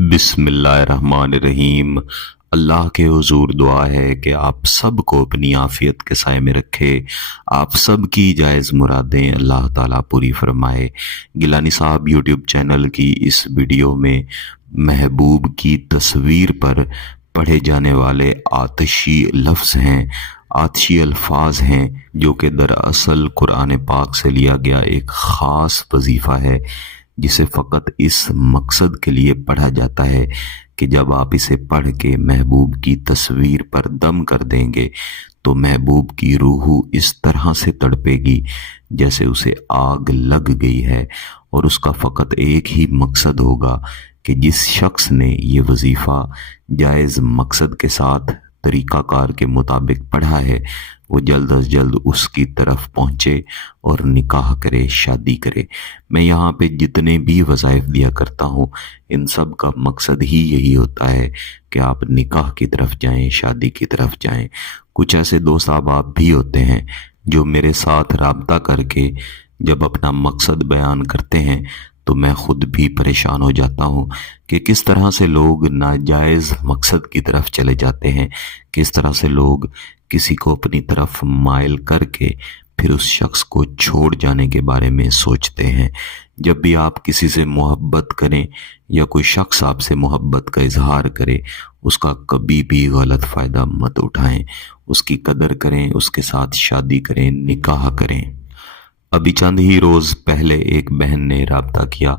बिस्मिल्लाहिर्रहमानिर्रहीम। अल्लाह के हुजूर दुआ है कि आप सब को अपनी आफियत के साए में रखे, आप सब की जायज़ मुरादें अल्लाह ताला पूरी फरमाए। गिलानी साहब यूट्यूब चैनल की इस वीडियो में महबूब की तस्वीर पर पढ़े जाने वाले आतिशी लफ्ज़ हैं, आतिशी अल्फाज हैं, जो कि दरअसल कुरान पाक से लिया गया एक ख़ास वजीफ़ा है, जिसे फ़कत इस मकसद के लिए पढ़ा जाता है कि जब आप इसे पढ़ के महबूब की तस्वीर पर दम कर देंगे तो महबूब की रूह इस तरह से तड़पेगी जैसे उसे आग लग गई है, और उसका फ़कत एक ही मकसद होगा कि जिस शख्स ने ये वजीफ़ा जायज़ मकसद के साथ तरीक़ाकार के मुताबिक पढ़ा है वो जल्द अज जल्द उसकी तरफ पहुँचे और निकाह करे, शादी करे। मैं यहाँ पे जितने भी वज़ाइफ दिया करता हूँ इन सब का मकसद ही यही होता है कि आप निकाह की तरफ जाएं, शादी की तरफ जाएं। कुछ ऐसे दोस्त आप भी होते हैं जो मेरे साथ राब्ता करके जब अपना मकसद बयान करते हैं तो मैं ख़ुद भी परेशान हो जाता हूँ कि किस तरह से लोग नाजायज़ मकसद की तरफ चले जाते हैं, किस तरह से लोग किसी को अपनी तरफ माइल करके फिर उस शख्स को छोड़ जाने के बारे में सोचते हैं। जब भी आप किसी से मोहब्बत करें या कोई शख्स आपसे मोहब्बत का इजहार करे, उसका कभी भी गलत फ़ायदा मत उठाएं, उसकी कदर करें, उसके साथ शादी करें, निकाह करें। अभी चंद ही रोज़ पहले एक बहन ने राब्ता किया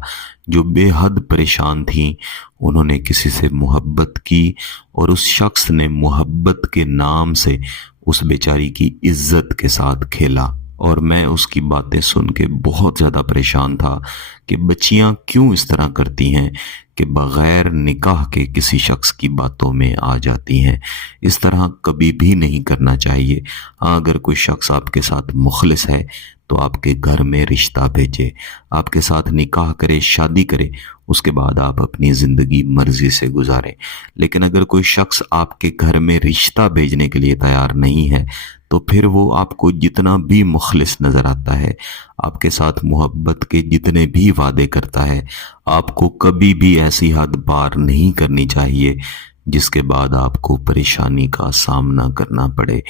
जो बेहद परेशान थी। उन्होंने किसी से मोहब्बत की और उस शख्स ने मोहब्बत के नाम से उस बेचारी की इज्जत के साथ खेला, और मैं उसकी बातें सुन के बहुत ज़्यादा परेशान था कि बच्चियां क्यों इस तरह करती हैं कि बग़ैर निकाह के किसी शख्स की बातों में आ जाती हैं। इस तरह कभी भी नहीं करना चाहिए। हाँ, अगर कोई शख्स आपके साथ मुखलिस है तो आपके घर में रिश्ता भेजे, आपके साथ निकाह करे, शादी करे, उसके बाद आप अपनी ज़िंदगी मर्ज़ी से गुजारें। लेकिन अगर कोई शख्स आपके घर में रिश्ता भेजने के लिए तैयार नहीं है तो फिर वो आपको जितना भी मुखलिस नज़र आता है, आपके साथ मोहब्बत के जितने भी वादे करता है, आपको कभी भी ऐसी हद पार नहीं करनी चाहिए जिसके बाद आपको परेशानी का सामना करना पड़े।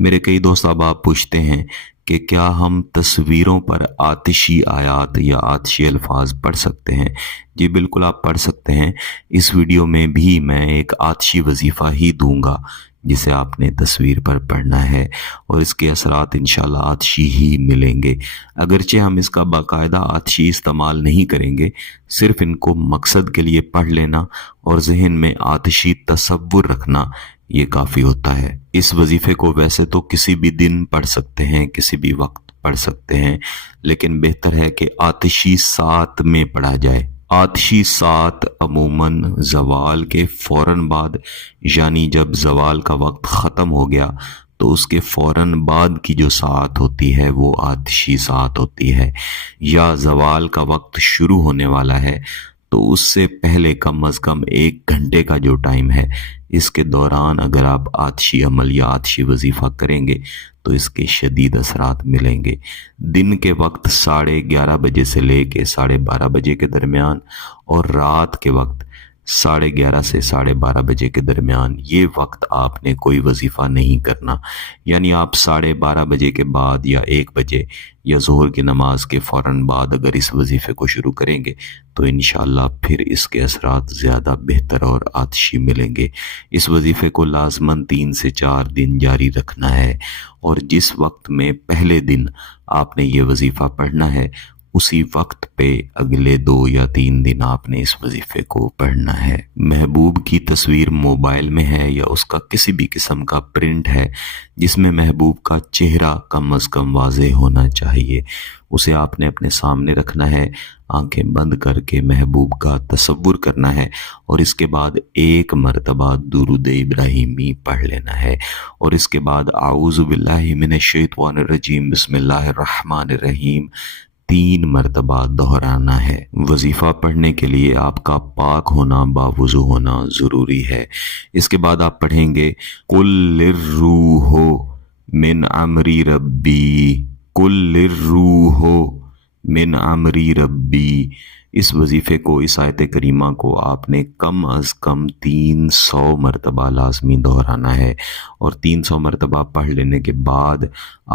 मेरे कई दोस्त आप पूछते हैं कि क्या हम तस्वीरों पर आतिशी आयात या आतिशी अल्फाज पढ़ सकते हैं? जी बिल्कुल, आप पढ़ सकते हैं। इस वीडियो में भी मैं एक आतिशी वजीफ़ा ही दूंगा जिसे आपने तस्वीर पर पढ़ना है, और इसके असरात इंशाल्लाह आतिशी ही मिलेंगे। अगरचे हम इसका बाकायदा आतिशी इस्तेमाल नहीं करेंगे, सिर्फ इनको मकसद के लिए पढ़ लेना और जहन में आतिशी तसव्वुर रखना ये काफ़ी होता है। इस वजीफ़े को वैसे तो किसी भी दिन पढ़ सकते हैं, किसी भी वक्त पढ़ सकते हैं, लेकिन बेहतर है कि आतिशी सात में पढ़ा जाए। आतिशी सात अमूमन ज़वाल के फ़ौरन बाद, यानी जब ज़वाल का वक्त ख़त्म हो गया तो उसके फ़ौरन बाद की जो सात होती है वो आतिशी सात होती है। या ज़वाल का वक्त शुरू होने वाला है तो उससे पहले कम अज़ कम 1 घंटे का जो टाइम है, इसके दौरान अगर आप आतिशी अमल या आतिशी वजीफ़ा करेंगे तो इसके शदीद असरात मिलेंगे। दिन के वक्त 11:30 बजे से लेके 12:30 बजे के दरमियान, और रात के वक्त 11:30 से 12:30 बजे के दरमियान, ये वक्त आपने कोई वजीफ़ा नहीं करना। यानी आप 12:30 बजे के बाद या 1 बजे या ज़ोहर की नमाज के फ़ौरन बाद अगर इस वजीफ़े को शुरू करेंगे तो इंशाअल्लाह फिर इसके असरात ज़्यादा बेहतर और आतिशी मिलेंगे। इस वजीफ़े को लाज़मन 3 से 4 दिन जारी रखना है, और जिस वक्त में पहले दिन आपने ये वजीफ़ा पढ़ना है उसी वक्त पे अगले 2 या 3 दिन आपने इस वजीफ़े को पढ़ना है। महबूब की तस्वीर मोबाइल में है या उसका किसी भी किस्म का प्रिंट है जिसमें महबूब का चेहरा कम अज़ कम वाज़ेह होना चाहिए, उसे आपने अपने सामने रखना है, आंखें बंद करके महबूब का तसव्वुर करना है, और इसके बाद 1 मरतबा दुरूद इब्राहिमी पढ़ लेना है, और इसके बाद आऊज़ु बिल्लाहि मिनश शैतानिर रजीम बिस्मिल्लाहिर रहमानिर रहीम 3 मरतबा दोहराना है। वजीफ़ा पढ़ने के लिए आपका पाक होना, बावुज़ू होना ज़रूरी है। इसके बाद आप पढ़ेंगे कुल्लिर्रूहो मिन अमरी रब्बी, कुल्लिर्रूहो मिन अमरी रब्बी। اس وظیفے کو، اس آیت کریمہ کو آپ نے کم از کم 300 مرتبہ لازمی دہرانا ہے، اور 300 مرتبہ پڑھ لینے کے بعد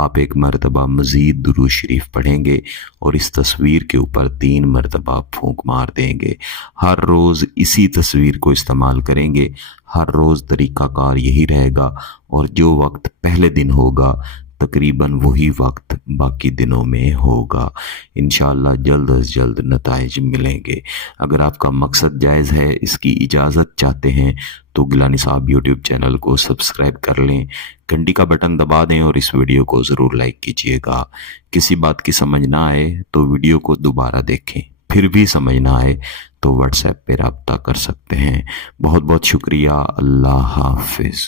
آپ ایک مرتبہ مزید درود شریف پڑھیں گے اور اس تصویر کے اوپر 3 مرتبہ پھونک مار دیں گے۔ ہر روز اسی تصویر کو استعمال کریں گے، ہر روز طریقہ کار یہی رہے گا، اور جو وقت پہلے دن ہوگا تقریباً وہی وقت باقی دنوں میں ہوگا۔ انشاءاللہ جلد از جلد نتائج ملیں گے۔ اگر آپ کا مقصد جائز ہے، اس کی اجازت چاہتے ہیں، تو گیلانی صاحب یوٹیوب چینل کو سبسکرائب کر لیں، گھنٹی کا بٹن دبا دیں اور اس ویڈیو کو ضرور لائک کیجیے گا۔ کسی بات کی سمجھ نہ آئے تو ویڈیو کو دوبارہ دیکھیں، پھر بھی سمجھ نہ آئے تو واٹس ایپ پہ رابطہ کر سکتے ہیں۔ بہت بہت شکریہ۔ اللہ حافظ۔